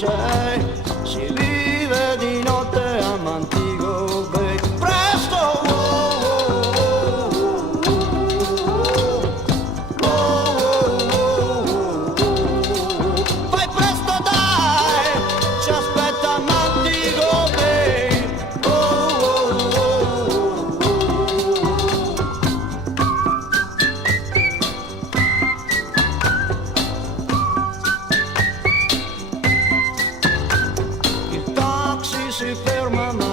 sei, si vive di notte a Montego Bay. Presto, oh, oh, oh, oh, oh, fai presto dai, ci aspetta a Montego Bay. Oh, oh, oh, il taxi si ferma ma